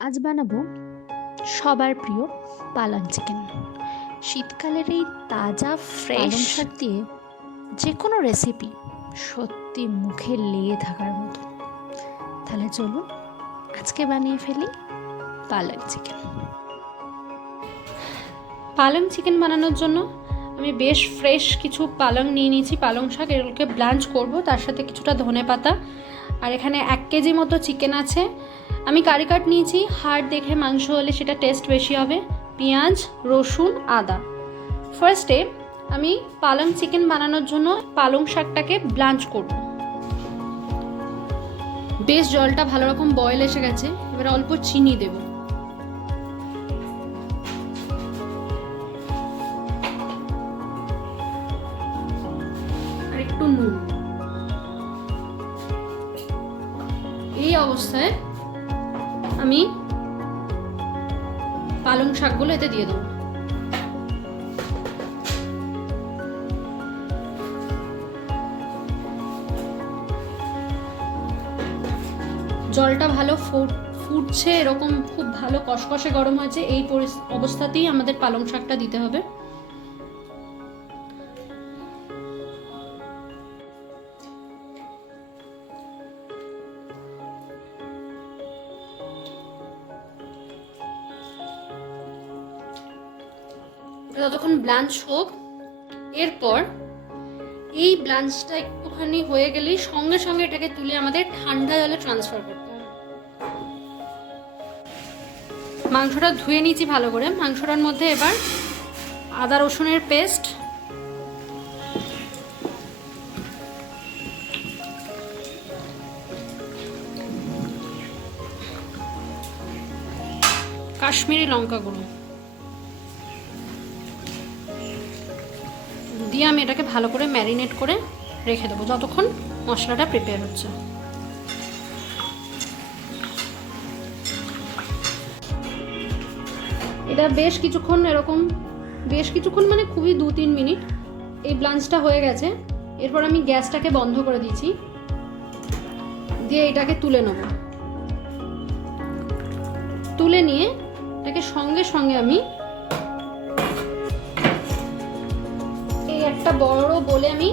আজ বানাবো সবার প্রিয় পালং চিকেন। শীতকালের এই তাজা ফ্রেশ পালং শাক দিয়ে যে কোনো রেসিপি সত্যি মুখে লেগে থাকার মতো। তাহলে চলুন আজকে বানিয়ে ফেলি পালং চিকেন। পালং চিকেন বানানোর জন্য আমি বেশ ফ্রেশ কিছু পালং নিয়ে নিয়েছি। পালং শাক এগুলোকে ব্লাঞ্চ করব, তার সাথে কিছুটা ধনেপাতা, আর এখানে 1 কেজি মতো চিকেন আছে। আমি কারি কাট নিয়েছি, হাড় দেখে মাংস হলে সেটা টেস্ট বেশি হবে। পেঁয়াজ, রসুন, আদা। ফার্স্টে আমি পালং চিকেন বানানোর জন্য পালং শাকটাকে ব্লাঞ্চ করব। বেশ জলটা ভালো রকম বয়েল এসে গেছে, এবার অল্প চিনি দেব। আর একটু নুন। এই অবস্থায় আমি পালং শাকগুলো এতে দিয়ে দেবো। জলটা ভালো ফুটছে, এরকম খুব ভালো কষকষে গরম হয়েছে। এই অবস্থাতেই আমাদের পালং শাকটা দিতে হবে। ততক্ষণ ব্লাঞ্চ হোক। এরপর এই ব্লাঞ্চটা একটুখানি হয়ে গেলেই সঙ্গে সঙ্গে এটাকে তুলে আমাদের ঠান্ডা জলে ট্রান্সফার করতে হবে। মাংসটা ধুয়ে নিয়েছি ভালো করে। মাংসটার মধ্যে এবার আদা রসুনের পেস্ট, কাশ্মীরি লঙ্কা গুঁড়ো দিয়ে আমি এটাকে ভালো করে ম্যারিনেট করে রেখে দেবো যতক্ষণ মশলাটা প্রিপেয়ার হচ্ছে। এটা বেশ কিছুক্ষণ মানে খুবই 2-3 মিনিট এই ব্লাঞ্চটা হয়ে গেছে। এরপর আমি গ্যাসটাকে বন্ধ করে দিয়েছি, দিয়ে এটাকে তুলে নেব। তুলে নিয়ে এটাকে সঙ্গে সঙ্গে আমি এই একটা বড় বলে আমি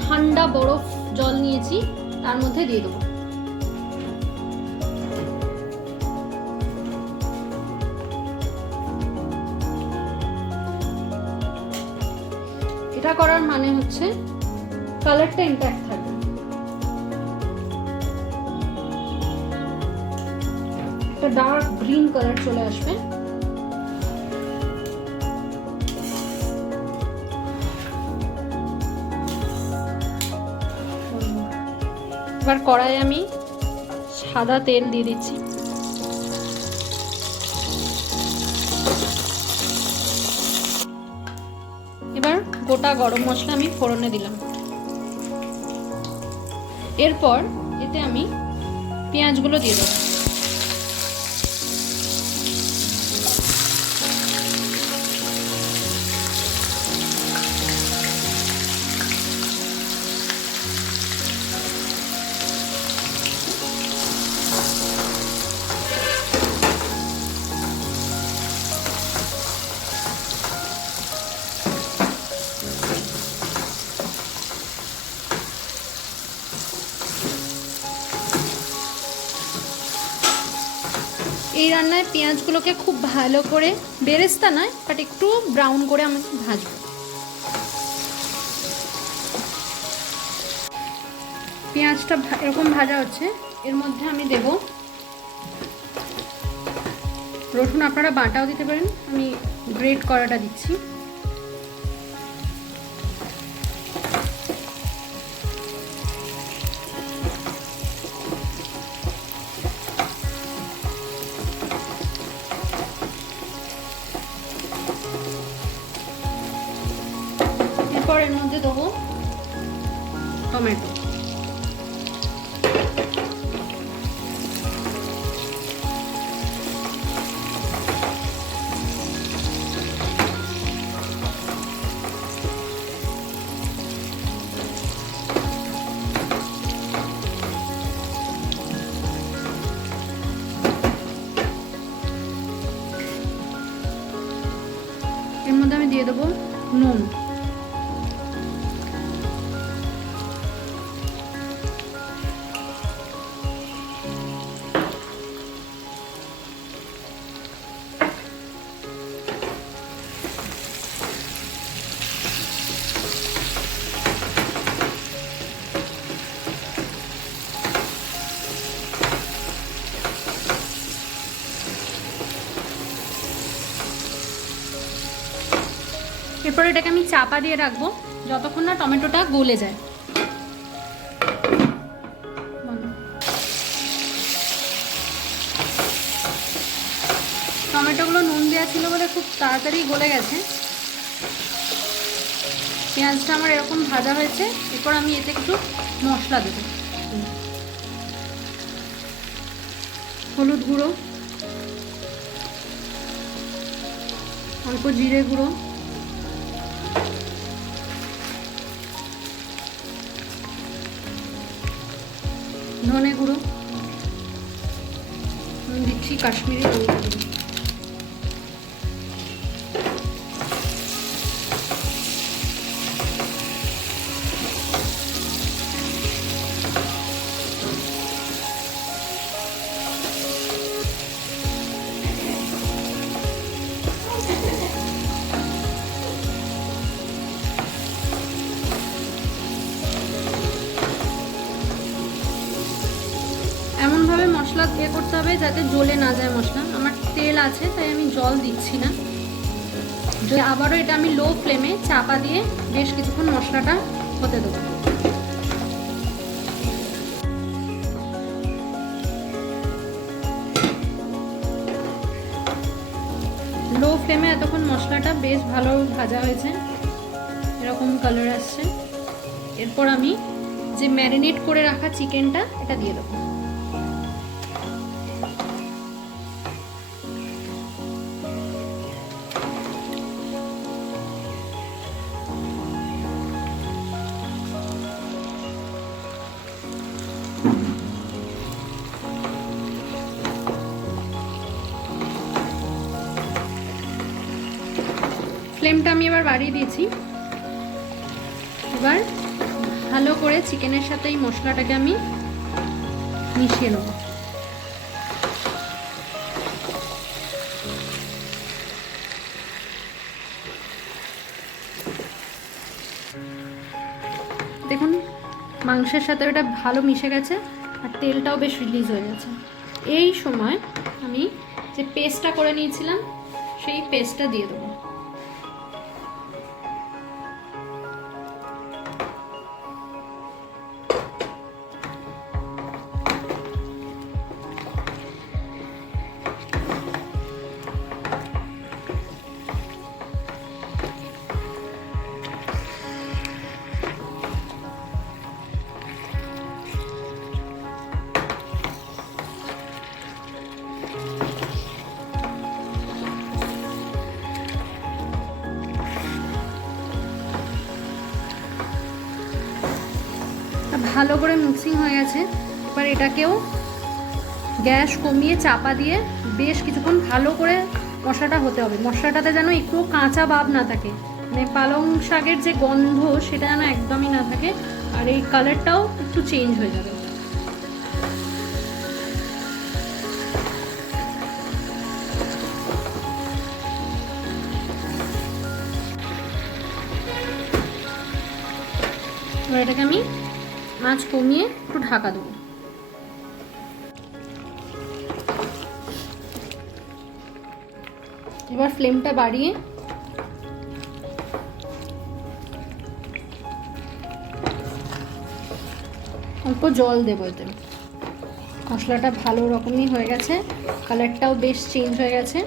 ঠান্ডা বরফ জল নিয়েছি, তার মধ্যে দিয়ে দেবো। এটা করার মানে হচ্ছে কালারটা ইনট্যাক্ট থাকবে। একটা ডার্ক গ্রিন কালার চলে আসবে। এবার কড়াইয়ে আমি সাদা তেল দিয়ে দিচ্ছি। এবার গোটা গরম মশলা আমি ফোড়নে দিলাম। এরপর এতে আমি পেঁয়াজগুলো দিয়ে দেবো। এই রান্নায় পেঁয়াজগুলোকে খুব ভালো করে, বেরেস্তা নয় বাট একটু ব্রাউন করে আমি ভাজবো। পেঁয়াজটা এরকম ভাজা হচ্ছে, এর মধ্যে আমি দেব রসুন। আপনারা বাটাও দিতে পারেন, আমি গ্রেট করাটা দিচ্ছি। এরপর এর মধ্যে দেবো টমেটো। মধ্যে আমি দিয়ে দেবো নুন। এরপর এটাকে আমি চাপা দিয়ে রাখবো যতক্ষণ না টমেটোটা গলে যায়। টমেটোগুলো নুন দেওয়া ছিল বলে খুব তাড়াতাড়ি গলে গেছে। পেঁয়াজটা আমার এরকম ভাজা হয়েছে। এরপর আমি এতে কিছু মশলা দেবো। হলুদ গুঁড়ো, অল্প জিরে গুঁড়ো, ধনে গুঁড়ো, দিচ্ছি কাশ্মীরি লঙ্কা গুঁড়ো। এমনভাবে মশলা করতে হবে যাতে জ্বলে না যায় মশলা। আমার তেল আছে তাই আমি জল দিচ্ছি না। আবারও এটা আমি লো ফ্লেমে চাপা দিয়ে বেশ কিছুক্ষণ মশলাটা হতে দেবো। লো ফ্লেমে এতক্ষণ মশলাটা বেশ ভালো ভাজা হয়েছে, এরকম কালার আসছে। এরপর আমি যে ম্যারিনেট করে রাখা চিকেনটা এটা দিয়ে দেবো। ফ্লেমটা আমি এবার বাড়িয়ে দিয়েছি। এবার ভালো করে চিকেনের সাথে এই মশলাটাকে আমি মিশিয়ে নেব। দেখুন মাংসের সাথে এটা ভালো মিশে গেছে আর তেলটাও বেশ রিলিজ হয়ে গেছে। এই সময় আমি যে পেস্টটা করে নিয়েছিলাম সেই পেস্টটা দিয়ে দেবো। ভালো করে মিক্সিং হয়ে গেছে। এবার এটাকেও গ্যাস কমিয়ে চাপা দিয়ে বেশ কিছুক্ষণ ভালো করে মশলাটা হতে হবে। মশলাটাতে যেন একটু কাঁচা ভাব না থাকে, মানে পালং শাকের যে গন্ধ সেটা যেন একদমই না থাকে, আর এই কালারটাও একটু চেঞ্জ হয়ে যাবে। এবার এটাকে আমি আঁচ কমিয়ে একটু ঢাকা দেবো। এবার ফ্লেমটা বাড়িয়ে অল্প জল দেবো এতে। মশলাটা ভালো রকমই হয়ে গেছে, কালারটাও বেশ চেঞ্জ হয়ে গেছে।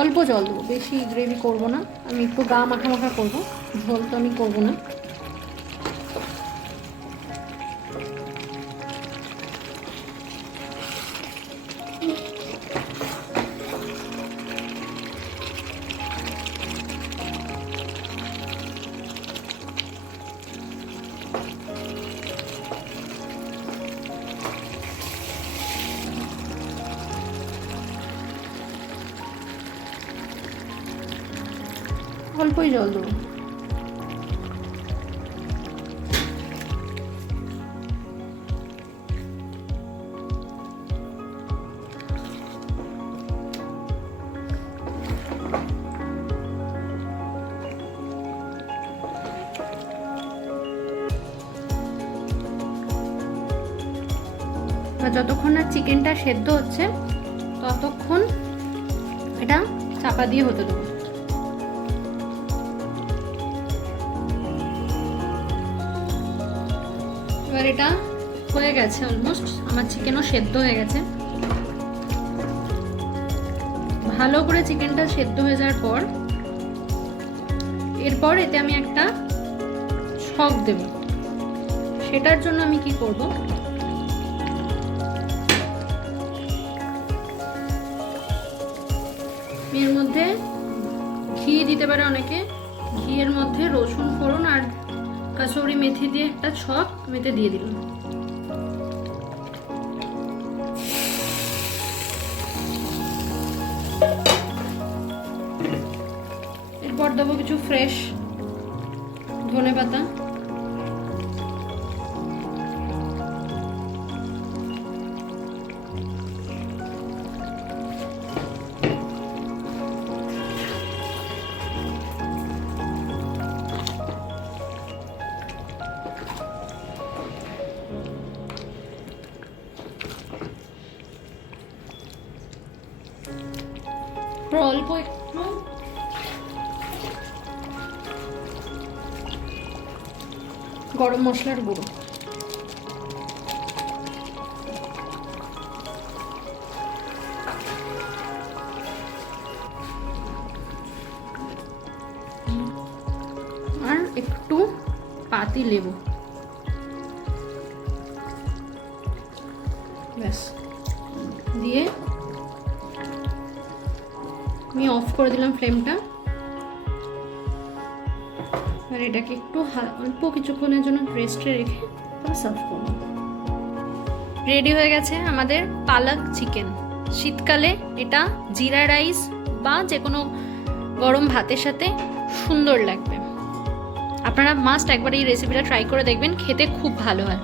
অল্প জল দেবো, বেশি গ্রেভি করব না, আমি একটু গা মাখা মাখা করবো, ঝোল তো আমি করবো না। অল্পই জল দেবো। যতক্ষণ না চিকেনটা সেদ্ধ হচ্ছে ততক্ষণ এটা চাপা দিয়ে হতে দেবো। এবার এটা হয়ে গেছে, অলমোস্ট আমার চিকেনও সেদ্ধ হয়ে গেছে। ভালো করে চিকেনটা সেদ্ধ হয়ে যাওয়ার পর এরপর এতে আমি একটা ছক দেব। সেটার জন্য আমি কি করব, এর মধ্যে ঘি দিতে পারে অনেকে, ঘিয়ের মধ্যে রসুন ফোড়ন আর কাসুরি মেথি দিয়ে একটা ছক মেতে দিয়ে দিলাম। এরপর দেবো কিছু ফ্রেশ ধনেপাতা, অল্প একটু গরম মশলার গুঁড়ো, আর একটু পাতি লেবু, ব্যাস দিয়ে আমি অফ করে দিলাম ফ্লেমটা। আর এটাকে একটু অল্প কিছুক্ষণের জন্য রেস্টে রেখে তারপর সার্ভ করব। রেডি হয়ে গেছে আমাদের পালক চিকেন। শীতকালে এটা জিরা রাইস বা যে কোনো গরম ভাতের সাথে সুন্দর লাগবে। আপনারা মাস্ট একবার এই রেসিপিটা ট্রাই করে দেখবেন, খেতে খুব ভালো হয়।